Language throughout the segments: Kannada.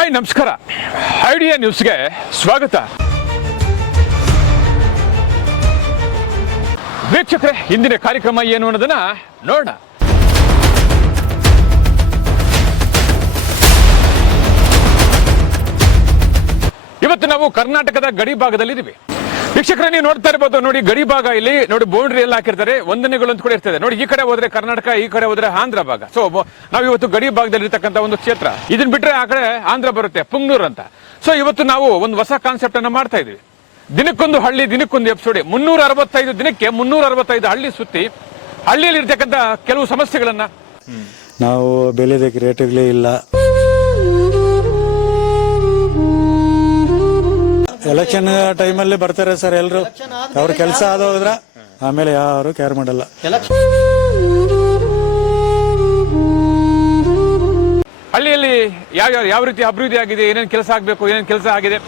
ಹಾಯ್ ನಮಸ್ಕಾರ. ಐಡಿಯಾ ನ್ಯೂಸ್ಗೆ ಸ್ವಾಗತ. ವೀಕ್ಷಕರೇ, ಇಂದಿನ ಕಾರ್ಯಕ್ರಮ ಏನು ಅನ್ನೋದನ್ನ ನೋಡೋಣ. ಇವತ್ತು ನಾವು ಕರ್ನಾಟಕದ ಗಡಿ ಭಾಗದಲ್ಲಿ ಇದ್ದೀವಿ. ವೀಕ್ಷಕರೇ, ನೀವು ನೋಡ್ತಾ ಇರಬಹುದು, ನೋಡಿ ಗಡಿ ಭಾಗ. ಇಲ್ಲಿ ನೋಡಿ ಬೌಂಡ್ರಿ ಎಲ್ಲ ಹಾಕಿರ್ತಾರೆ, ವಂದನೆಗಳು ಅಂತ ಕೂಡ ಇರ್ತದೆ. ನೋಡಿ, ಈ ಕಡೆ ಹೋದ್ರೆ ಕರ್ನಾಟಕ, ಈ ಕಡೆ ಹೋದ್ರೆ ಆಂಧ್ರ ಭಾಗ. ಸೊ ನಾವು ಇವತ್ತು ಗಡಿ ಭಾಗದಲ್ಲಿ ಇರ್ತಕ್ಕಂಥ ಒಂದು ಕ್ಷೇತ್ರ. ಇದನ್ನ ಬಿಟ್ರೆ ಆ ಕಡೆ ಆಂಧ್ರ ಬರುತ್ತೆ, ಪುಂಗ್ನೂರ್ ಅಂತ. ಸೊ ಇವತ್ತು ನಾವು ಒಂದು ಹೊಸ ಕಾನ್ಸೆಪ್ಟ್ ಅನ್ನ ಮಾಡ್ತಾ ಇದೀವಿ. ದಿನಕ್ಕೊಂದು ಹಳ್ಳಿ, ದಿನಕ್ಕೊಂದು ಎಪಿಸೋಡ್. 365 ದಿನಕ್ಕೆ 365 ಹಳ್ಳಿ ಸುತ್ತಿ ಹಳ್ಳಿಯಲ್ಲಿ ಇರ್ತಕ್ಕಂಥ ಕೆಲವು ಸಮಸ್ಯೆಗಳನ್ನ. ನಾವು ಬೆಳೆದಕ್ಕೆ ರೇಟ್ಗಳೇ ಇಲ್ಲ. ಎಲೆಕ್ಷನ್ ಟೈಮಲ್ಲಿ ಬರ್ತಾರೆ ಸರ್ ಎಲ್ಲರೂ. ಅವ್ರ ಕೆಲಸ ಆದೋದ್ರ ಆಮೇಲೆ ಯಾರು ಕೇರ್ ಮಾಡಲ್ಲ. ಹಳ್ಳಿಯಲ್ಲಿ ಯಾವ ರೀತಿ ಅಭಿವೃದ್ಧಿ ಆಗಿದೆ, ಏನೇನು ಕೆಲಸ ಆಗಬೇಕು, ಏನೇನು ಕೆಲಸ ಆಗಿದೆ,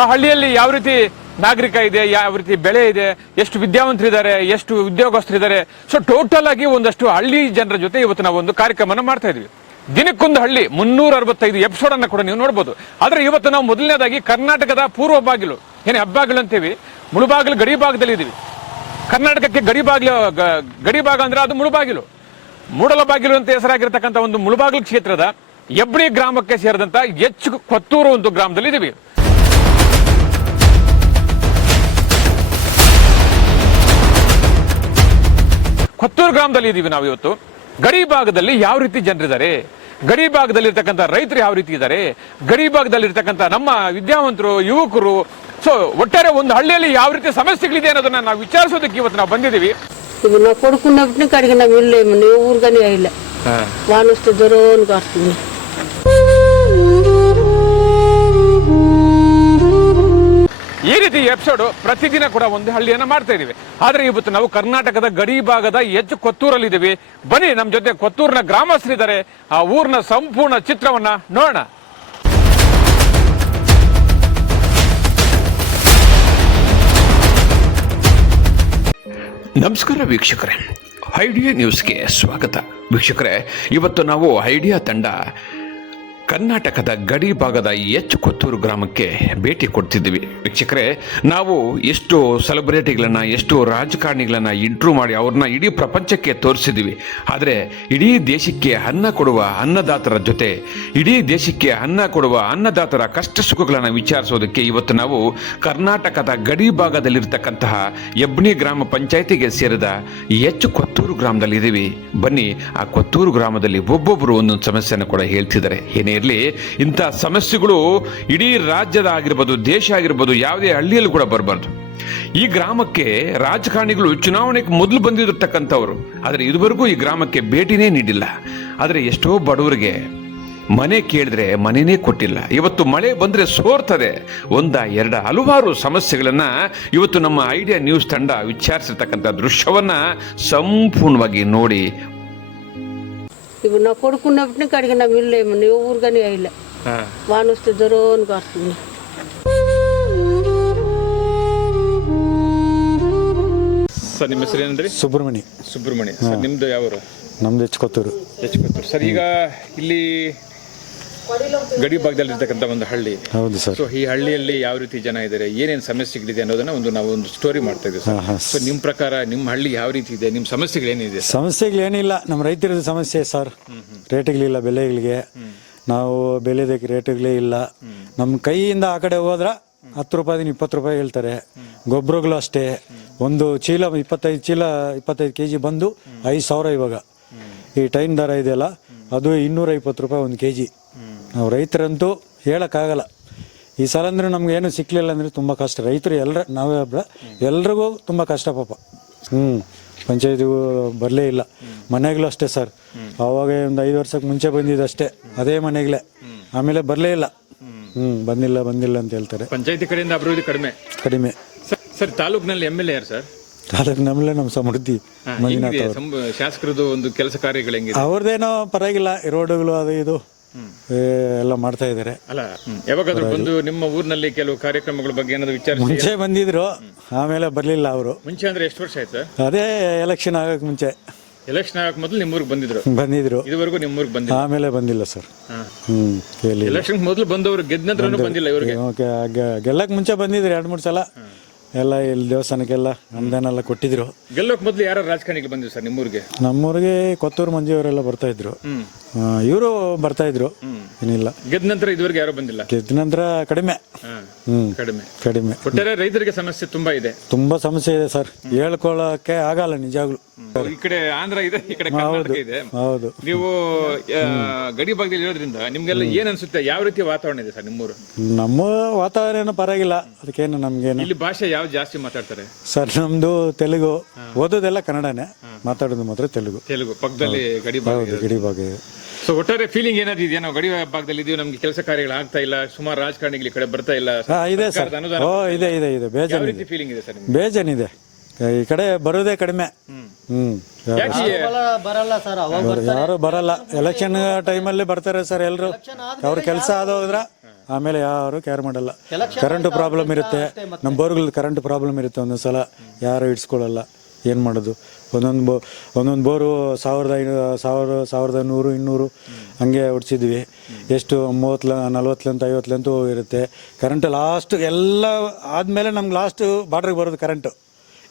ಆ ಹಳ್ಳಿಯಲ್ಲಿ ಯಾವ ರೀತಿ ನಾಗರಿಕ ಇದೆ, ಯಾವ ರೀತಿ ಬೆಳೆ ಇದೆ, ಎಷ್ಟು ವಿದ್ಯಾವಂತರಿದ್ದಾರೆ, ಎಷ್ಟು ಉದ್ಯೋಗಸ್ಥರಿದ್ದಾರೆ. ಸೊ ಟೋಟಲ್ ಆಗಿ ಒಂದಷ್ಟು ಹಳ್ಳಿ ಜನರ ಜೊತೆ ಇವತ್ತು ನಾವು ಒಂದು ಕಾರ್ಯಕ್ರಮ ಮಾಡ್ತಾ ಇದೀವಿ. ದಿನಕ್ಕೊಂದು ಹಳ್ಳಿ, 365 ಎಪಿಸೋಡ್ ಅನ್ನ ಕೂಡ ನೀವು ನೋಡಬಹುದು. ಆದ್ರೆ ಇವತ್ತು ನಾವು ಮೊದಲನೇದಾಗಿ ಕರ್ನಾಟಕದ ಪೂರ್ವ ಬಾಗಿಲು, ಏನೇ ಹೆಬ್ಬಾಗಿಲು ಅಂತೀವಿ, ಮುಳುಬಾಗಿಲು ಗಡಿ ಭಾಗದಲ್ಲಿ ಇದೀವಿ. ಕರ್ನಾಟಕಕ್ಕೆ ಗಡಿ ಭಾಗ ಅಂದ್ರೆ ಅದು ಮುಳುಬಾಗಿಲು. ಮೂಡಲ ಬಾಗಿಲು ಅಂತ ಹೆಸರಾಗಿರ್ತಕ್ಕಂಥ ಒಂದು ಮುಳುಬಾಗಿಲು ಕ್ಷೇತ್ರದ ಹೆಬ್ಳಿ ಗ್ರಾಮಕ್ಕೆ ಸೇರಿದಂತ ಕೊತ್ತೂರು ಒಂದು ಗ್ರಾಮದಲ್ಲಿ ಇದೀವಿ. ಕೊತ್ತೂರು ಗ್ರಾಮದಲ್ಲಿ ಇದೀವಿ ನಾವು ಇವತ್ತು. ಗಡಿ ಭಾಗದಲ್ಲಿ ಯಾವ ರೀತಿ ಜನರಿದ್ದಾರೆ, ಗಡಿ ಭಾಗದಲ್ಲಿ ಇರ್ತಕ್ಕಂಥ ರೈತರು ಯಾವ ರೀತಿ ಇದ್ದಾರೆ, ಗಡಿ ಭಾಗದಲ್ಲಿ ಇರ್ತಕ್ಕಂಥ ನಮ್ಮ ವಿದ್ಯಾವಂತರು, ಯುವಕರು, ಸೊ ಒಟ್ಟಾರೆ ಒಂದು ಹಳ್ಳಿಯಲ್ಲಿ ಯಾವ ರೀತಿ ಸಮಸ್ಯೆಗಳಿದೆ ಅನ್ನೋದನ್ನ ನಾವು ವಿಚಾರಿಸೋದಕ್ಕೆ ಇವತ್ತು ನಾವು ಬಂದಿದ್ದೀವಿ. ನಾವು ಕೊಡ್ಕೊಂಡ ಕಡೆಗೆ ನಾವು ಇಲ್ಲೇ ನೀವು ಊರ್ಗನೇ ಇಲ್ಲ ವಾನಷ್ಟು ದೊರೋನ್ ಕಾಡ್ತೀವಿ. ಈ ರೀತಿ ಎಪಿಸೋಡ್ ಪ್ರತಿದಿನ ಕೂಡ ಒಂದು ಹಳ್ಳಿಯನ್ನ ಮಾಡ್ತಾ ಇದೀವಿ. ಆದ್ರೆ ಇವತ್ತು ನಾವು ಕರ್ನಾಟಕದ ಗಡಿ ಭಾಗದ ಕೊತ್ತೂರಲ್ಲಿ ಇದೀವಿ. ಬನ್ನಿ, ನಮ್ಮ ಜೊತೆ ಕೊತ್ತೂರಿನ ಗ್ರಾಮಸ್ಥರಿದ್ದಾರೆ. ಆ ಊರಿನ ಸಂಪೂರ್ಣ ಚಿತ್ರವನ್ನ ನೋಡೋಣ. ನಮಸ್ಕಾರ ವೀಕ್ಷಕರೇ, ಐಡಿಯಾ ನ್ಯೂಸ್ಗೆ ಸ್ವಾಗತ. ವೀಕ್ಷಕರೇ, ಇವತ್ತು ನಾವು ಐಡಿಯಾ ತಂಡ ಕರ್ನಾಟಕದ ಗಡಿ ಭಾಗದ ಕೊತ್ತೂರು ಗ್ರಾಮಕ್ಕೆ ಭೇಟಿ ಕೊಡ್ತಿದ್ದೀವಿ. ವೀಕ್ಷಕರೇ, ನಾವು ಎಷ್ಟು ಸೆಲೆಬ್ರಿಟಿಗಳನ್ನ, ಎಷ್ಟು ರಾಜಕಾರಣಿಗಳನ್ನ ಇಂಟ್ರೂ ಮಾಡಿ ಅವ್ರನ್ನ ಇಡೀ ಪ್ರಪಂಚಕ್ಕೆ ತೋರಿಸಿದ್ದೀವಿ. ಆದರೆ ಇಡೀ ದೇಶಕ್ಕೆ ಅನ್ನ ಕೊಡುವ ಅನ್ನದಾತರ ಜೊತೆ, ಇಡೀ ದೇಶಕ್ಕೆ ಅನ್ನ ಕೊಡುವ ಅನ್ನದಾತರ ಕಷ್ಟ ಸುಖಗಳನ್ನು ವಿಚಾರಿಸೋದಕ್ಕೆ ಇವತ್ತು ನಾವು ಕರ್ನಾಟಕದ ಗಡಿ ಭಾಗದಲ್ಲಿರ್ತಕ್ಕಂತಹ ಹೆಬ್ಳಿ ಗ್ರಾಮ ಪಂಚಾಯಿತಿಗೆ ಸೇರಿದ ಕೊತ್ತೂರು ಗ್ರಾಮದಲ್ಲಿ ಇದ್ದೀವಿ. ಬನ್ನಿ, ಆ ಕೊತ್ತೂರು ಗ್ರಾಮದಲ್ಲಿ ಒಬ್ಬೊಬ್ಬರು ಒಂದೊಂದು ಸಮಸ್ಯೆಯನ್ನು ಕೂಡ ಹೇಳ್ತಿದ್ದಾರೆ. ಏನೇ ಇರಲಿ, ಇಂಥ ಸಮಸ್ಯೆಗಳು ಇಡೀ ರಾಜ್ಯದ ಆಗಿರ್ಬೋದು, ದೇಶ ಆಗಿರ್ಬೋದು, ಯಾವುದೇ ಹಳ್ಳಿಯಲ್ಲೂ ಕೂಡ ಬರಬಾರ್ದು. ಈ ಗ್ರಾಮಕ್ಕೆ ರಾಜಕಾರಣಿಗಳು ಚುನಾವಣೆಗೆ ಮೊದಲು ಬಂದಿರತಕ್ಕಂಥವ್ರು, ಆದರೆ ಇದುವರೆಗೂ ಈ ಗ್ರಾಮಕ್ಕೆ ಭೇಟಿನೇ ನೀಡಿಲ್ಲ. ಆದರೆ ಎಷ್ಟೋ ಬಡವರಿಗೆ ಮನೆ ಕೇಳಿದ್ರೆ ಮನೆನೇ ಕೊಟ್ಟಿಲ್ಲ. ಇವತ್ತು ಮಳೆ ಬಂದರೆ ಸೋರ್ತದೆ. ಎರಡ ಹಲವಾರು ಸಮಸ್ಯೆಗಳನ್ನು ಇವತ್ತು ನಮ್ಮ ಐಡಿಯಾ ನ್ಯೂಸ್ ತಂಡ ವಿಚಾರಿಸಿರ್ತಕ್ಕಂಥ ದೃಶ್ಯವನ್ನ ಸಂಪೂರ್ಣವಾಗಿ ನೋಡಿ. ಇವು ನಾವು ಕೊಡ್ಕೊಂಡ ಕಡೆಗೆ ನಾವು ಇಲ್ಲೇ ನೀವು ಊರ್ಗನೇ ಇಲ್ಲ ವಾನಷ್ಟು ದೊರೋನ್ ಕಾಡ್ತೀವಿ. ಸರ್, ನಿಮ್ಮ ಹೆಸರು ಏನಂದ್ರಿ? ಸುಬ್ರಹ್ಮಣ್ಯ. ಸರ್, ನಿಮ್ದು ಯಾವರು? ನಮ್ದು ಕೊತ್ತೂರು. ಸರ್, ಈಗ ಇಲ್ಲಿ ಗಡಿ ಭಾಗದಲ್ಲಿ ಇರ್ತಕ್ಕಂಥ ಒಂದು ಹಳ್ಳಿ. ಹೌದು ಸರ್. ಸೊ ಈ ಹಳ್ಳಿಯಲ್ಲಿ ಯಾವ ರೀತಿ ಜನ ಇದ್ದಾರೆ, ಏನೇನು ಸಮಸ್ಯೆಗಳಿದೆ ಅನ್ನೋದನ್ನ ನಾವು ಒಂದು ಸ್ಟೋರಿ ಮಾಡ್ತಾ ಇದ್ದೀವಿ ಸರ್. ಸೊ ನಿಮ್ಮ ಪ್ರಕಾರ ನಿಮ್ಮ ಹಳ್ಳಿ ಯಾವ ರೀತಿ ಇದೆ, ನಿಮ್ಮ ಸಮಸ್ಯೆಗಳೇನಿದೆ? ಸಮಸ್ಯೆಗಳೇನಿಲ್ಲ, ನಮ್ಮ ರೈತರದ ಸಮಸ್ಯೆ ಸರ್. ರೇಟ್ಗಳಿಲ್ಲ, ಬೆಲೆಗಳಿಗೆ. ನಾವು ಬೆಳೆದಕ್ಕೆ ರೇಟ್ಗಳೇ ಇಲ್ಲ. ನಮ್ಮ ಕೈಯಿಂದ ಆ ಕಡೆ ಹೋದ್ರೆ 10 ರೂಪಾಯಿ 20 ರೂಪಾಯಿ ಹೇಳ್ತಾರೆ. ಗೊಬ್ಬರಗಳು ಅಷ್ಟೇ. ಒಂದು ಚೀಲ 25 kg ಬಂದು 5,000 ಇವಾಗ. ಈ ಟೈನ್ ದರ ಇದೆಯಲ್ಲ, ಅದು 220 ರೂಪಾಯಿ 1 kg. ನಾವು ರೈತರಂತೂ ಹೇಳೋಕ್ಕಾಗಲ್ಲ. ಈ ಸಲ ಅಂದ್ರೆ ನಮ್ಗೆ ಏನು ಸಿಕ್ಕಲಿಲ್ಲ ಅಂದರೆ ತುಂಬ ಕಷ್ಟ. ರೈತರು ಎಲ್ರಿಗೂ ತುಂಬ ಕಷ್ಟ ಪಾಪ. ಪಂಚಾಯತಿಗೂ ಬರಲೇ ಇಲ್ಲ. ಮನೆಗಳು ಅಷ್ಟೇ ಸರ್. ಆವಾಗ ಒಂದು 5 ವರ್ಷಕ್ಕೆ ಮುಂಚೆ ಬಂದಿದ್ದಷ್ಟೇ, ಅದೇ ಮನೆಗಳೇ. ಆಮೇಲೆ ಬರಲೇ ಇಲ್ಲ. ಬಂದಿಲ್ಲ ಅಂತ ಹೇಳ್ತಾರೆ. ಪಂಚಾಯತಿ ಕಡೆಯಿಂದ ಅಭಿವೃದ್ಧಿ ಕಡಿಮೆ. ಸರ್, ತಾಲೂಕಿನಲ್ಲಿ MLA ಯಾರು ಸರ್? ತಾಲೂಕಿನಲ್ಲೇ ನಮ್ಮ ಸಮೃದ್ಧಿ ಮಂಜುನಾಥ್ ಅವರು. ಶಾಸಕರದ್ದು ಒಂದು ಕೆಲಸ ಕಾರ್ಯಗಳು ಹೆಂಗಿದೆ? ಅವ್ರದ್ದೇನೋ ಪರವಾಗಿಲ್ಲ, ರೋಡುಗಳು ಅದು ಇದು ಎಲ್ಲ ಮಾಡ್ತಾ ಇದ್ದಾರೆ. ಅಲ್ಲ, ಯಾವಾಗಾದ್ರೂ ಬಂದು ನಿಮ್ಮ ಊರಿನಲ್ಲಿ ಕೆಲವು ಕಾರ್ಯಕ್ರಮಗಳ ಬಗ್ಗೆ ಏನಾದ್ರು ವಿಚಾರ? ಮುಂಚೆ ಬಂದಿದ್ರು, ಆಮೇಲೆ ಬರ್ಲಿಲ್ಲ ಅವರು. ಮುಂಚೆ ಅಂದ್ರೆ ಎಷ್ಟು ವರ್ಷ ಆಯ್ತು? ಅದೇ ಎಲೆಕ್ಷನ್ ಆಗಕ್ ಮುಂಚೆ. ಎಲೆಕ್ಷನ್ ಆಗಕ್ಕೆ ಮೊದಲು ನಿಮ್ಮೂರಿಗೆ ಬಂದಿದ್ರು, ಬಂದಿದ್ರು, ಇದುವರೆಗೂ ನಿಮ್ಮೂರಿಗೆ ಬಂದಿಲ್ಲ. ಆಮೇಲೆ ಬಂದಿಲ್ಲ ಸರ್. ಕೇಳಿ ಎಲೆಕ್ಷನ್ ಮೊದಲು ಬಂದವರು ಗೆದ್ದ ನಂತರ ಬಂದಿಲ್ಲ ಇವರಿಗೆ. ಗೆಲ್ಲಕ್ಕೆ ಮುಂಚೆ ಬಂದಿದ್ರು 2-3 ಸಲ. ಎಲ್ಲ ಇಲ್ಲಿ ದೇವಸ್ಥಾನಕ್ಕೆಲ್ಲ ಅನುದಾನ ಕೊಟ್ಟಿದ್ರು. ಗೆಲ್ಲೋಕ್ ಮೊದಲು ಯಾರು ರಾಜಕಾರಣಿಗಳು ಬಂದಿದ್ರು ಸರ್ ನಿಮ್ಮೂರಿಗೆ? ನಮ್ಮೂರಿಗೆ ಕೊತ್ತೂರು ಮಂಜು ಅವರೆಲ್ಲ ಬರ್ತಾ ಇದ್ರು, ಇವರು ಬರ್ತಾ ಇದ್ರು. ಏನಿಲ್ಲ, ಗೆದ್ದ ನಂತರ ಇದುವರೆಗೆ ಯಾರು ಬಂದಿಲ್ಲ. ಗೆದ್ದ ನಂತರ ಕಡಿಮೆ. ಕಡಿಮೆ. ಒಟ್ಟಾರೆ ರೈತರಿಗೆ ಸಮಸ್ಯೆ ತುಂಬಾ ಇದೆ, ತುಂಬಾ ಸಮಸ್ಯೆ ಇದೆ ಸರ್, ಹೇಳ್ಕೊಳ್ಳಕ್ಕೆ ಆಗಲ್ಲ ನಿಜಾಗ್ಲು. ಈ ಕಡೆ ಆಂಧ್ರ ಇದೆ, ಈ ಕಡೆ ಕರ್ನಾಟಕ ಇದೆ. ಹೌದು. ನೀವು ಗಡಿ ಭಾಗದಲ್ಲಿ ಇರೋದ್ರಿಂದ ನಿಮ್ಗೆಲ್ಲ ಏನ್ ಅನ್ಸುತ್ತೆ? ಯಾವ ರೀತಿ ವಾತಾವರಣ ಇದೆ ಸರ್ ನಿಮ್ಮೂರು? ನಮ್ಮ ವಾತಾವರಣ ಏನು ಪರವಾಗಿಲ್ಲ, ಅದಕ್ಕೇನು ನಮ್ಗೇನು. ಇಲ್ಲಿ ಭಾಷೆ ಯಾವ ಜಾಸ್ತಿ ಮಾತಾಡ್ತಾರೆ ಸರ್? ನಮ್ದು ತೆಲುಗು, ಓದೋದೆಲ್ಲ ಕನ್ನಡನೇ, ಮಾತಾಡೋದು ಮಾತ್ರ ತೆಲುಗು. ಪಕ್ಕದಲ್ಲಿ ಗಡಿ ಭಾಗ. ಗಡಿ ಭಾಗ. ಸೊ ಒಟ್ಟಾರೆ ಫೀಲಿಂಗ್ ಏನಾದ್ರು ಇದೆಯಾ? ನಾವು ಗಡಿ ಭಾಗದಲ್ಲಿ ಇದೀವಿ, ನಮ್ಗೆ ಕೆಲಸ ಕಾರ್ಯಗಳು ಆಗ್ತಾ ಇಲ್ಲ, ಸುಮಾರು ರಾಜಕಾರಣಿಗಳು ಈ ಕಡೆ ಬರ್ತಾ ಇಲ್ಲ. ಇದೆ ಸರ್. ಓ ಇದೆ ಇದೆ ಇದೆ, ಬೇಜಾನಿದೆ. ಫೀಲಿಂಗ್ ಇದೆ ಸರ್? ಬೇಜಾನಿದೆ, ಈ ಕಡೆ ಬರೋದೇ ಕಡಿಮೆ. ಯಾರು ಬರಲ್ಲ. ಎಲೆಕ್ಷನ್ ಟೈಮಲ್ಲಿ ಬರ್ತಾರೆ ಸರ್ ಎಲ್ರು, ಅವ್ರ ಕೆಲಸ ಆದೋದ್ರ ಆಮೇಲೆ ಯಾರು ಕೇರ್ ಮಾಡಲ್ಲ. ಕರೆಂಟ್ ಪ್ರಾಬ್ಲಮ್ ಇರುತ್ತೆ, ನಮ್ಮ ಬೋರ್ಗಳು ಕರೆಂಟ್ ಪ್ರಾಬ್ಲಮ್ ಇರುತ್ತೆ. ಒಂದೊಂದ್ಸಲ ಯಾರು ಇಡ್ಸ್ಕೊಳ್ಳಲ್ಲ, ಏನು ಮಾಡೋದು? ಒಂದೊಂದು ಬೋರು 1,100-200 ಹಂಗೆ ಹೊಡ್ಸಿದ್ವಿ. ಎಷ್ಟು 30-40-50 ಇರುತ್ತೆ ಕರೆಂಟ್. ಲಾಸ್ಟ್ ಎಲ್ಲ ಆದಮೇಲೆ ನಮ್ಗೆ ಲಾಸ್ಟ್ ಬಾರ್ಡ್ರಿಗೆ ಬರೋದು ಕರೆಂಟು.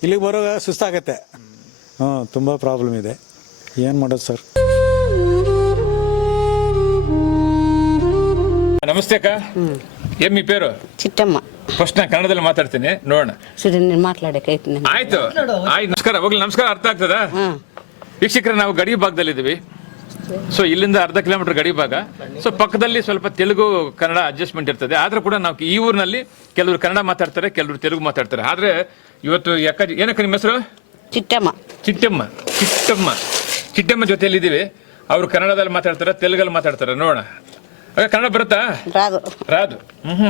ಇಲ್ಲಿಗೆ ಬರೋ ಸುಸ್ತಾಗತ್ತೆ. ತುಂಬ ಪ್ರಾಬ್ಲಮ್ ಇದೆ, ಏನು ಮಾಡೋದು ಸರ್? ನಮಸ್ತೆ ಅಕ್ಕ, ಏನ್ మీ పేరు? ಚಿಟ್ಟಮ್ಮ. ಫಸ್ಟ್ ನಾನು ಕನ್ನಡದಲ್ಲಿ ಮಾತಾಡ್ತೀನಿ, ನೋಡೋಣ. ಸರಿ, ನೀನು ಮಾತಾಡಕ್ಕೆ ಆಯ್ತು ನಮಸ್ಕಾರ. ಹೋಗ್ಲಿ, ನಮಸ್ಕಾರ. ಅರ್ಥ ಆಗ್ತದ? ವೀಕ್ಷಕರೇ, ನಾವು ಗಡಿ ಭಾಗದಲ್ಲಿ ಇದ್ದೀವಿ. ಸೊ ಇಲ್ಲಿಂದ ಅರ್ಧ ಕಿಲೋಮೀಟರ್ ಗಡಿ ಭಾಗ. ಸೊ ಪಕ್ಕದಲ್ಲಿ ಸ್ವಲ್ಪ ತೆಲುಗು ಕನ್ನಡ ಅಡ್ಜಸ್ಟ್ಮೆಂಟ್ ಇರ್ತದೆ. ಆದ್ರೂ ಕೂಡ ನಾವು ಈ ಊರಿನಲ್ಲಿ ಕೆಲವರು ಕನ್ನಡ ಮಾತಾಡ್ತಾರೆ, ಕೆಲವರು ತೆಲುಗು ಮಾತಾಡ್ತಾರೆ. ಆದ್ರೆ ಇವತ್ತು ಏನಕ್ಕ ನಿಮ್ಮ ಹೆಸರು? ಚಿಟ್ಟಮ್ಮ. ಚಿಟ್ಟಮ್ಮ. ಚಿಟ್ಟಮ್ಮ ಚಿಟ್ಟಮ್ಮ ಜೊತೆಯಲ್ಲಿ ಇದ್ದೀವಿ. ಅವರು ಕನ್ನಡದಲ್ಲಿ ಮಾತಾಡ್ತಾರೆ, ತೆಲುಗಲ್ಲಿ ಮಾತಾಡ್ತಾರೆ. ನೋಡೋಣ, కన్నడ బరుతా? రాదు. రాదు.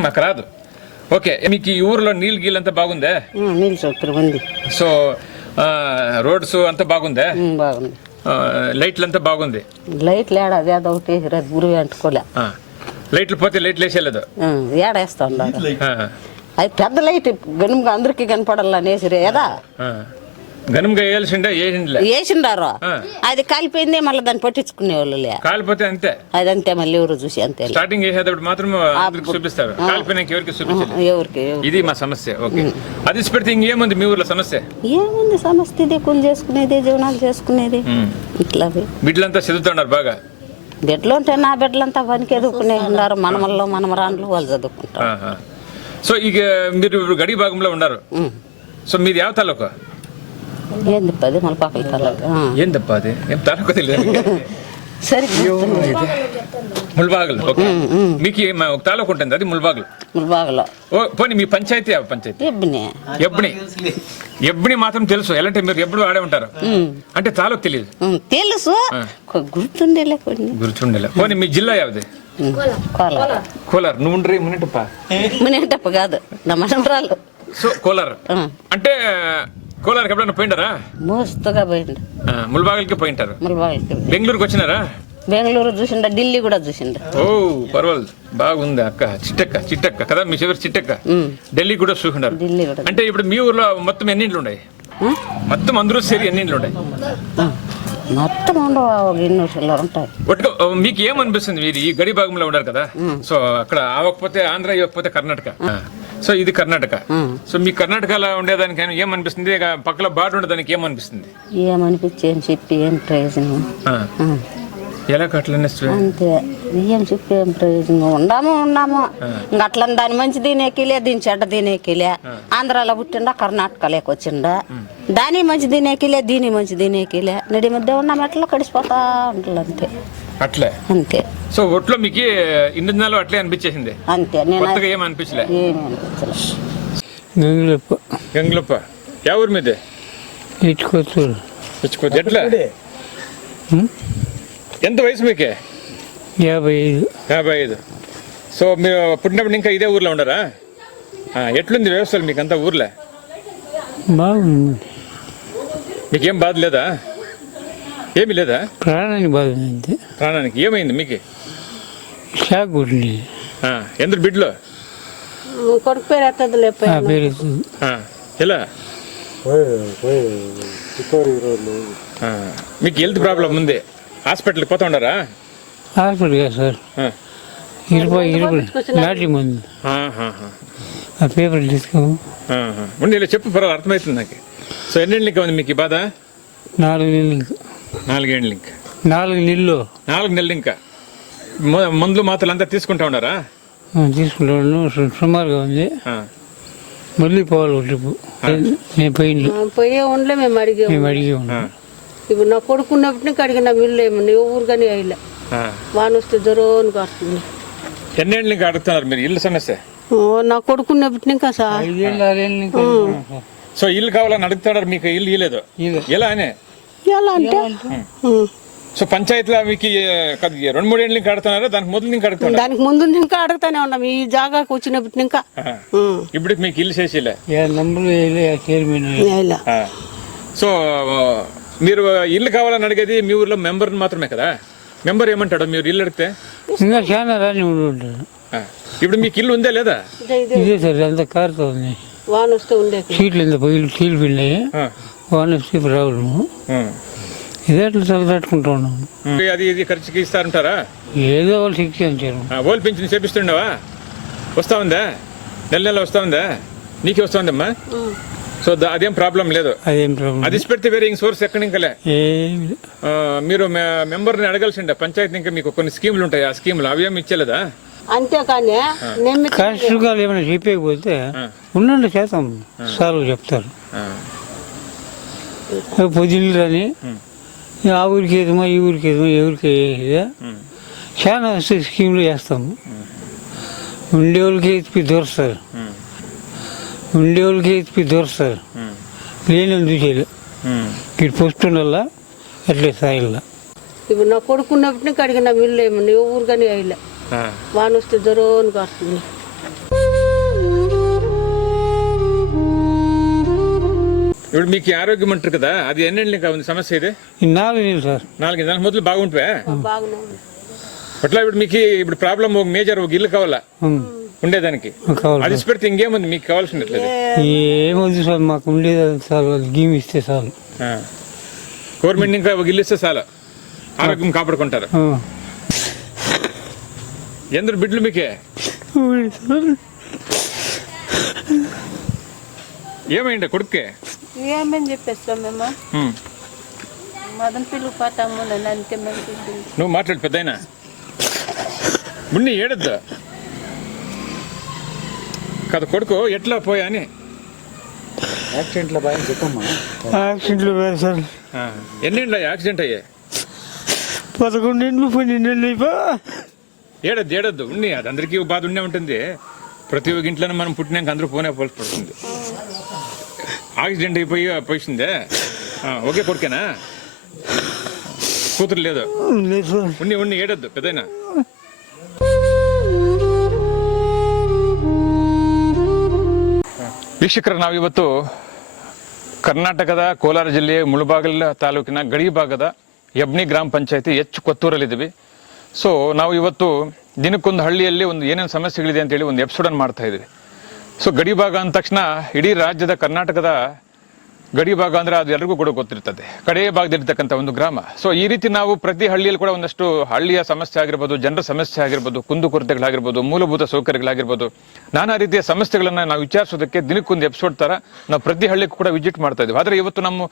నాకు రాదు. ఓకే, మీకు ఈ ఊర్లో నీళ్ళు గీళ్ళు అంతా బాగుందే? నీళ్ళు సౌకర్యం ఉంది. సో రోడ్స్ అంతా బాగుందే? బాగుంది. లైట్లు అంతా బాగుంది. లైట్లు ఏడా అదే ఒకటి గురువు అంటుకోలే. లైట్లు పోతే లైట్లు వేసేయలేదు? ఏడేస్తా ఉన్నారు. అది పెద్ద లైట్ గనుముగా అందరికి కనపడాల అనేసిరే కదా. గనుముగా వేసిండారు, అది కాలిపోయింది. మళ్ళీ దాన్ని పట్టించుకునే వాళ్ళు కాలిపోతే అంతే. అదంతే, మళ్ళీ ఎవరు చూసి అంతే. స్టార్టింగ్ వేసేటప్పుడు మాత్రం చూపిస్తారు, కాలిపోయినాక ఎవరికి చూపించాలి. ఎవరికి ఇది మా సమస్య. ఓకే, అది పెడితే ఇంకేముంది మీ ఊర్లో సమస్య? ఏముంది సమస్య? ఇదే కూలి చేసుకునేది, జీవనాలు చేసుకునేది. ఇట్లా బిడ్డలంతా చదువుతున్నారు బాగా? బిడ్డలు ఉంటే నా బిడ్డలంతా పనికి ఎదుర్కొనే ఉన్నారు. మనమల్లో మనమరాండ్లు వాళ్ళు చదువుకుంటారు. సో ಈಗ మీరు గడి భాగంలో ఉన్నారు. సో మీది ಯಾವ ತಾಲೂಕು? ఏందప్ప అది? మలపాకల తాలూకు. ఏందప్ప అది? ఏం తాలూకు తెలియదు. సరే, ముల్బాగల్. ఓకే, మీకు ఒక తాలూకు ఉంటుంది, అది ముల్బాగల్. ముల్బాగల్. పోనీ మీ పంచాయతీ? పంచాయతీ ఎబ్బని మాత్రం తెలుసు. ఎలాంటి మీరు ఎప్పుడు ఆడే ఉంటారు అంటే తాలూకు తెలియదు. తెలుసు, గుర్తుండేలే. పోనీ మీ జిల్లా యావది? కోలార్. నువ్వు మునేటప్ప కాదు, నా మనవరాలు. సో కోలార్ అంటే కోలార్కి ఎప్పుడైనా పోయింటారా? మోస్తుగా పోయిండు. ముల్బాగల్కి పోయింటారు. ముల్బాగల్కి. బెంగళూరుకి వచ్చినారా? బెంగళూరు చూసిండ, ఢిల్లీ కూడా చూసిండ. ఓ పర్వాలేదు, బాగుంది అక్క. చిట్టక్క కదా మీ చివరి చిట్టక్క. ఢిల్లీ కూడా చూసినారు. ఢిల్లీ కూడా. అంటే ఇప్పుడు మీ ఊర్లో మొత్తం ఎన్ని ఇండ్లు ఉన్నాయి? మొత్తం అందరూ సేరి ఎన్ని ఇండ్లు ఉన్నాయి? మొత్తం ఉండవు, 200 ఉంటాయి. మీకు ఏమనిపిస్తుంది? మీరు ఈ గడి భాగంలో ఉన్నారు కదా, సో అక్కడ ఆవకపోతే ఆంధ్ర, ఇవ్వకపోతే కర్ణాటక. సో ఇది కర్ణాటక. సో మీ కర్ణాటకలో ఉండేదానికి ఏమనిపిస్తుంది? పక్కన బార్డర్ ఉండేదానికి ఏమనిపిస్తుంది? ఏమనిపించి ఏం చెప్పి ఏం ప్రయోజనం? ఎలా కట్లనే అంతే, ఏం చెప్పి ఏం ప్రయోజనం? ఉన్నాము ఇంకా అట్లా దాని మంచి తినేకిలే, దీని చెడ్డ తినేకిలే. ఆంధ్రాలో పుట్టిండా, కర్ణాటకలోకి వచ్చిండా. దాని మంచి తినేకిలే, దీని మంచి తినేకిలే. నడి మధ్య ఉన్నాము, ఎట్లా కడిసిపోతా ఉంటుంది. అంతే అట్లే అంతే. సో ఒట్లో మీకు ఇన్ని దినాలు అట్లే అనిపించేసింది? అంతే. నేను ఏం అనిపించలే? ఏమి అనిపించలే. గంగులప్ప. యా ఊరు మీదే? ఇచ్చుకోవచ్చు. ఎట్లా? ఎంత వయసు మీకే? 55. సో మీరు పుట్టినప్పుడు ఇంకా ఇదే ఊర్లో ఉండరా? ఎట్లుంది వ్యవస్థలు మీకంతా ఊర్లో? బాగుంది. మీకేం బాధ లేదా? ఏమి లేదా? ప్రాణానికి బాధ ఉంది. ప్రాణానికి ఏమైంది మీకు? షాక్ కొట్టింది. ఎందుకు బిడ్డలో? కొడుకు పేరు ఎత్తదు లేకపోయింది. ఎలా? చిత్తూరు ఈరోజు మీకు హెల్త్ ప్రాబ్లం ఉంది, హాస్పిటల్కి పోతా ఉండారా? హాస్పిటల్ కాదు సార్, ఆ. 20 నాటి ముందు ఆ పేపర్ తీసుకో. ఉండి ఇలా చెప్పు, పర్వాలేదు, అర్థమవుతుంది నాకు. సో ఎన్నేళ్ళకి ఉంది మీకు ఈ బాధ? 4 నెలలు 4 ఏళ్ళు ఇంకా. 4 నెలలు 4 నెలలు ఇంకా. మందులు మాత్రలు అంతా తీసుకుంటా ఉన్నారా? తీసుకుంటాను. సుమారుగా ఉంది. మళ్ళీ పోవాలి ట్రిప్. నేను పోయింది, పోయే ఉండలే మేము అడిగే మేము అడిగి ఉన్నాం. ఇప్పుడు నా కొడుకున్నప్పటి నుంచి అడిగిన వీళ్ళేమన్నా ఎవరు కానీ అయ్యలే. వాన వస్తే జ్వరం కాస్తుంది. ఎన్నేళ్ళు ఇంకా అడుగుతున్నారు మీరు ఇల్లు సమస్య? నా కొడుకున్నప్పటి నుంచి సార్ 5 ఏళ్ళు 6 ఏళ్ళు ఇంకా సో ఇల్లు కావాలని అడుగుతున్నారు, మీకు ఇల్లు ఇవ్వలేదు. ఎలా అనే? ఎలా అంటే సో పంచాయతీలో మీకు 2-3 ఏళ్ళు ఇంకా అడుగుతున్నారా? దానికి మొదలు ఇంకా అడుగుతున్నారు? దానికి ముందు ఇంకా అడుగుతానే ఉన్నాం. ఈ జాగాకి వచ్చినప్పటి ఇంకా ఇప్పుడు మీకు ఇల్లు చేసిలే? నంబర్లు చైర్మన్. సో మీరు ఇల్లు కావాలని అడిగేది మీ ఊర్లో మెంబర్ని మాత్రమే కదా? మెంబర్ ఏమంటాడు మీరు ఇల్లు అడిగితే? ఇంకా చాలా రాని ఉంటాడు. ఇప్పుడు మీకు ఇల్లు ఉందా లేదా? ఇదే సార్, అంత కారుతో ఉంది. వాన వస్తే ఉండే సీట్లు ఎంత పొయ్యిలు సీట్లు పిండాయి. వాన వస్తే రావడము ఇదే అట్లా తట్టుకుంటా ఉన్నాము. అది ఇది ఖర్చుకి ఇస్తారంటారా? ఏదో వాళ్ళు శిక్ష అంటారు. ఓల్ పింఛన్ చేపిస్తుండవా? వస్తా ఉందా? నెల వస్తా ఉందా? నీకే వస్తా ఉందమ్మా? సో అదేం ప్రాబ్లం లేదు. అదేం ప్రాబ్లం. అది పెడితే వేరే ఇంక సోర్స్ ఎక్కడ ఇంకలే. మీరు మెంబర్ని అడగాల్సిండే పంచాయతీ. ఇంకా మీకు కొన్ని స్కీములు ఉంటాయి, ఆ స్కీములు అవి ఏమి ఇచ్చలేదా? అంతేకాని కష్టసుఖాలు ఏమైనా చెప్పకపోతే ఉండండి చేద్దాం సార్ చెప్తారు. పొద్దున్న రాని ఆ ఊరికి ఏదమో ఈ ఊరికి ఏదమో ఎవరికి చాలా స్కీములు వేస్తాము. ఉండేవాళ్ళకి ఎత్తిపి దొరుకుతారు, ఉండేవాళ్ళకి ఎత్తిపి దొరుకుతారు. లేని చూసేది ఇటు పోస్తుండల్లా అట్లే సాయిల్లా. ఇప్పుడు నా కొడుకున్నప్పటి నుంచి అడిగిన వీళ్ళేమన్నా ఎవరు కానీ అయ్యలే. వాన వస్తే జ్వరం కాస్తుంది. ఇప్పుడు మీకు ఆరోగ్యం అంటారు కదా, అది ఎన్నేళ్ళు ఇంకా ఉంది సమస్య? ఇది 4 నెలలు సార్. 4 నెలల మొదలు బాగుంటే బాగానే ఉంది. అట్లా ఇప్పుడు మీకు ఇప్పుడు ప్రాబ్లం ఒక మేజర్ ఒక ఇల్లు కావాలా ఉండేదానికి? అది పెడితే ఇంకేముంది మీకు కావాల్సింది? ఏమవుతుంది సార్, మాకు ఉండేది సార్, గీమ్ ఇస్తే చాలు. గవర్నమెంట్ ఇంకా ఒక ఇల్లు ఇస్తే చాలు, ఆరోగ్యం కాపాడుకుంటారు. ఎందరు బిడ్డలు మీకే? ఏమైంది కొడుకే? ఏమని చెప్పేస్తాం మేము, మదన్ పిల్లలు పోతాము అంతే. నువ్వు మాట్లాడు పెద్దయినా, మున్ని ఏడద్దు కదా. కొడుకు ఎట్లా పోయా అని యాక్సిడెంట్లో బాగా చెప్పమ్మా. యాక్సిడెంట్లో పోయా సార్. ఎన్నేళ్ళు యాక్సిడెంట్ అయ్యే? 11 ఏళ్ళు 12 ఏళ్ళు అయిపో. ఏడద్దు ఉన్ని, అది అందరికీ బాధ ఉండే ఉంటుంది. ప్రతి ఒక్క ఇంట్లోనే మనం పుట్టినాక అందరూ పోనే పోల్సి పడుతుంది. యాక్సిడెంట్ అయిపోయి పోయిందే. ఓకే కొడుకేనా? కూతురు లేదు? ఉన్ని ఏడద్దు పెద్దయినా. ವೀಕ್ಷಕರು, ನಾವಿವತ್ತು ಕರ್ನಾಟಕದ ಕೋಲಾರ ಜಿಲ್ಲೆಯ ಮುಳಬಾಗಿಲು ತಾಲೂಕಿನ ಗಡಿ ಭಾಗದ ಯಬ್ನಿ ಗ್ರಾಮ ಪಂಚಾಯತಿ ಎಚ್ ಕೊತ್ತೂರಲ್ಲಿದ್ದೀವಿ. ಸೊ ನಾವು ಇವತ್ತು ದಿನಕ್ಕೊಂದು ಹಳ್ಳಿಯಲ್ಲಿ ಒಂದು ಏನೇನು ಸಮಸ್ಯೆಗಳಿದೆ ಅಂತೇಳಿ ಒಂದು ಎಪಿಸೋಡನ್ನು ಮಾಡ್ತಾ ಇದ್ದೀವಿ. ಸೊ ಗಡಿ ಭಾಗ ಅಂದ ತಕ್ಷಣ ಇಡೀ ರಾಜ್ಯದ ಕರ್ನಾಟಕದ ಗಡಿ ಭಾಗ ಅಂದರೆ ಅದು ಎಲ್ಲರಿಗೂ ಕೂಡ ಗೊತ್ತಿರ್ತದೆ, ಕಡೆಯ ಭಾಗದಲ್ಲಿರ್ತಕ್ಕಂಥ ಒಂದು ಗ್ರಾಮ. ಸೊ ಈ ರೀತಿ ನಾವು ಪ್ರತಿ ಹಳ್ಳಿಯಲ್ಲಿ ಕೂಡ ಒಂದಷ್ಟು ಹಳ್ಳಿಯ ಸಮಸ್ಯೆ ಆಗಿರ್ಬೋದು, ಜನರ ಸಮಸ್ಯೆ ಆಗಿರ್ಬೋದು, ಕುಂದುಕೊರತೆಗಳಾಗಿರ್ಬೋದು, ಮೂಲಭೂತ ಸೌಕರ್ಯಗಳಾಗಿರ್ಬೋದು, ನಾನಾ ರೀತಿಯ ಸಮಸ್ಯೆಗಳನ್ನು ನಾವು ವಿಚಾರಿಸೋದಕ್ಕೆ ದಿನಕ್ಕೊಂದು ಎಪಿಸೋಡ್ ಥರ ನಾವು ಪ್ರತಿ ಹಳ್ಳಿಗೂ ಕೂಡ ವಿಸಿಟ್ ಮಾಡ್ತಾ ಇದ್ದೀವಿ. ಆದರೆ ಇವತ್ತು ನಮ್ಮ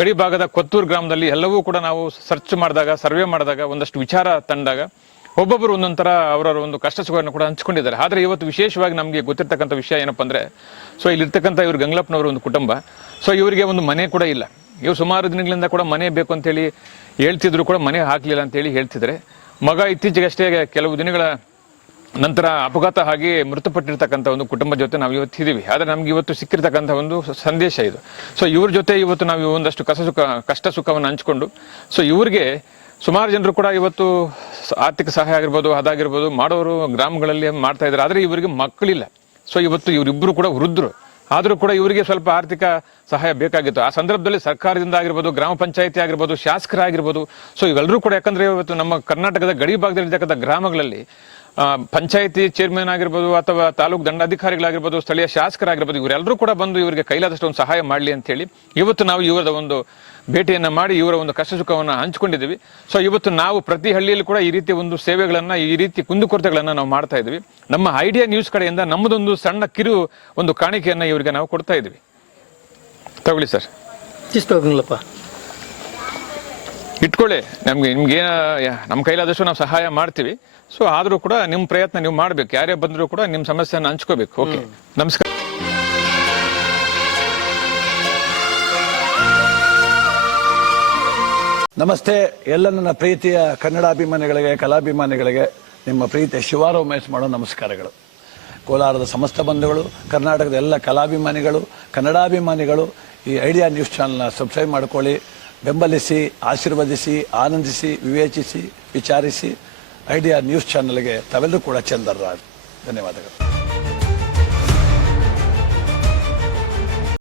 ಗಡಿ ಭಾಗದ ಕೊತ್ತೂರು ಗ್ರಾಮದಲ್ಲಿ ಎಲ್ಲವೂ ಕೂಡ ನಾವು ಸರ್ಚ್ ಮಾಡಿದಾಗ, ಸರ್ವೆ ಮಾಡಿದಾಗ, ಒಂದಷ್ಟು ವಿಚಾರ ತಂದಾಗ ಒಬ್ಬೊಬ್ಬರು ಒಂದೊಂಥರ ಅವರವರ ಒಂದು ಕಷ್ಟ ಸುಖವನ್ನು ಕೂಡ ಹಂಚ್ಕೊಂಡಿದ್ದಾರೆ. ಆದರೆ ಇವತ್ತು ವಿಶೇಷವಾಗಿ ನಮಗೆ ಗೊತ್ತಿರ್ತಕ್ಕಂಥ ವಿಷಯ ಏನಪ್ಪ ಅಂದರೆ, ಸೊ ಇಲ್ಲಿರ್ತಕ್ಕಂಥ ಇವರು ಗಂಗ್ಲಪ್ಪನವರು ಒಂದು ಕುಟುಂಬ. ಸೊ ಇವರಿಗೆ ಒಂದು ಮನೆ ಕೂಡ ಇಲ್ಲ. ಇವರು ಸುಮಾರು ದಿನಗಳಿಂದ ಕೂಡ ಮನೆ ಬೇಕು ಅಂತೇಳಿ ಹೇಳ್ತಿದ್ರು, ಕೂಡ ಮನೆ ಹಾಕಲಿಲ್ಲ ಅಂತೇಳಿ ಹೇಳ್ತಿದ್ದಾರೆ. ಮಗ ಇತ್ತೀಚೆಗಷ್ಟೇ ಕೆಲವು ದಿನಗಳ ನಂತರ ಅಪಘಾತ ಆಗಿ ಮೃತಪಟ್ಟಿರ್ತಕ್ಕಂಥ ಒಂದು ಕುಟುಂಬ ಜೊತೆ ನಾವು ಇವತ್ತಿದ್ದೀವಿ. ಆದರೆ ನಮ್ಗೆ ಇವತ್ತು ಸಿಕ್ಕಿರ್ತಕ್ಕಂಥ ಒಂದು ಸಂದೇಶ ಇದು. ಸೊ ಇವ್ರ ಜೊತೆ ಇವತ್ತು ನಾವು ಒಂದಷ್ಟು ಕಷ್ಟ ಸುಖವನ್ನು ಹಂಚ್ಕೊಂಡು, ಸೊ ಇವ್ರಿಗೆ ಸುಮಾರು ಜನರು ಕೂಡ ಇವತ್ತು ಆರ್ಥಿಕ ಸಹಾಯ ಆಗಿರ್ಬೋದು, ಅದಾಗಿರ್ಬೋದು ಮಾಡೋರು ಗ್ರಾಮಗಳಲ್ಲಿ ಮಾಡ್ತಾ ಇದ್ದಾರೆ. ಆದರೆ ಇವರಿಗೆ ಮಕ್ಕಳಿಲ್ಲ. ಸೊ ಇವತ್ತು ಇವರಿಬ್ಬರು ಕೂಡ ವೃದ್ಧರು, ಆದರೂ ಕೂಡ ಇವರಿಗೆ ಸ್ವಲ್ಪ ಆರ್ಥಿಕ ಸಹಾಯ ಬೇಕಾಗಿತ್ತು. ಆ ಸಂದರ್ಭದಲ್ಲಿ ಸರ್ಕಾರದಿಂದ ಆಗಿರ್ಬೋದು, ಗ್ರಾಮ ಪಂಚಾಯತಿ ಆಗಿರ್ಬೋದು, ಶಾಸಕರಾಗಿರ್ಬೋದು, ಸೊ ಇವೆಲ್ಲರೂ ಕೂಡ, ಯಾಕಂದ್ರೆ ಇವತ್ತು ನಮ್ಮ ಕರ್ನಾಟಕದ ಗಡಿ ಭಾಗದಲ್ಲಿರ್ತಕ್ಕಂಥ ಗ್ರಾಮಗಳಲ್ಲಿ ಪಂಚಾಯಿತಿ ಚೇರ್ಮನ್ ಆಗಿರ್ಬೋದು ಅಥವಾ ತಾಲೂಕು ದಂಡಾಧಿಕಾರಿಗಳಾಗಿರ್ಬೋದು, ಸ್ಥಳೀಯ ಶಾಸಕರಾಗಿರ್ಬೋದು, ಇವರೆಲ್ಲರೂ ಕೂಡ ಬಂದು ಇವರಿಗೆ ಕೈಲಾದಷ್ಟು ಒಂದು ಸಹಾಯ ಮಾಡಲಿ ಅಂತ ಹೇಳಿ ಇವತ್ತು ನಾವು ಇವರ ಒಂದು ಭೇಟಿಯನ್ನು ಮಾಡಿ ಇವರ ಒಂದು ಕಷ್ಟ ಸುಖವನ್ನು ಹಂಚ್ಕೊಂಡಿದ್ದೀವಿ. ಸೊ ಇವತ್ತು ನಾವು ಪ್ರತಿ ಹಳ್ಳಿಯಲ್ಲಿ ಕೂಡ ಈ ರೀತಿ ಒಂದು ಸೇವೆಗಳನ್ನು, ಈ ರೀತಿ ಕುಂದುಕೊರತೆಗಳನ್ನು ನಾವು ಮಾಡ್ತಾ ಇದ್ದೀವಿ. ನಮ್ಮ ಐಡಿಯಾ ನ್ಯೂಸ್ ಕಡೆಯಿಂದ ನಮ್ಮದೊಂದು ಸಣ್ಣ ಕಿರು ಒಂದು ಕಾಣಿಕೆಯನ್ನು ಇವರಿಗೆ ನಾವು ಕೊಡ್ತಾ ಇದ್ದೀವಿ. ತಗೊಳ್ಳಿ ಸರ್, ಇಟ್ಕೊಳ್ಳಿ. ನಿಮ್ಗೆ ನಮ್ಮ ಕೈಲಾದಷ್ಟು ನಾವು ಸಹಾಯ ಮಾಡ್ತೀವಿ. ಸೊ ಆದರೂ ಕೂಡ ನಿಮ್ಮ ಪ್ರಯತ್ನ ನೀವು ಮಾಡಬೇಕು. ಯಾರೇ ಬಂದರೂ ಕೂಡ ನಿಮ್ಮ ಸಮಸ್ಯೆಯನ್ನು ಹಂಚ್ಕೋಬೇಕು. ಓಕೆ, ನಮಸ್ಕಾರ. ನಮಸ್ತೆ ಎಲ್ಲ ನನ್ನ ಪ್ರೀತಿಯ ಕನ್ನಡಾಭಿಮಾನಿಗಳಿಗೆ, ಕಲಾಭಿಮಾನಿಗಳಿಗೆ ನಿಮ್ಮ ಪ್ರೀತಿಯ ಶಿವಾರ ಉಮೇಶ್ ಮಾಡೋ ನಮಸ್ಕಾರಗಳು. ಕೋಲಾರದ ಸಮಸ್ತ ಬಂಧುಗಳು, ಕರ್ನಾಟಕದ ಎಲ್ಲ ಕಲಾಭಿಮಾನಿಗಳು, ಕನ್ನಡಾಭಿಮಾನಿಗಳು ಈ ಐಡಿಯಾ ನ್ಯೂಸ್ ಚಾನಲ್ನ ಸಬ್ಸ್ಕ್ರೈಬ್ ಮಾಡ್ಕೊಳ್ಳಿ, ಬೆಂಬಲಿಸಿ, ಆಶೀರ್ವದಿಸಿ, ಆನಂದಿಸಿ, ವಿವೇಚಿಸಿ, ವಿಚಾರಿಸಿ. ಐಡಿಯಾ ನ್ಯೂಸ್ ಚಾನಲ್ಗೆ ತಾವೆಲ್ಲರೂ ಕೂಡ ಚಂದರ್ರಾಜ್. ಧನ್ಯವಾದಗಳು.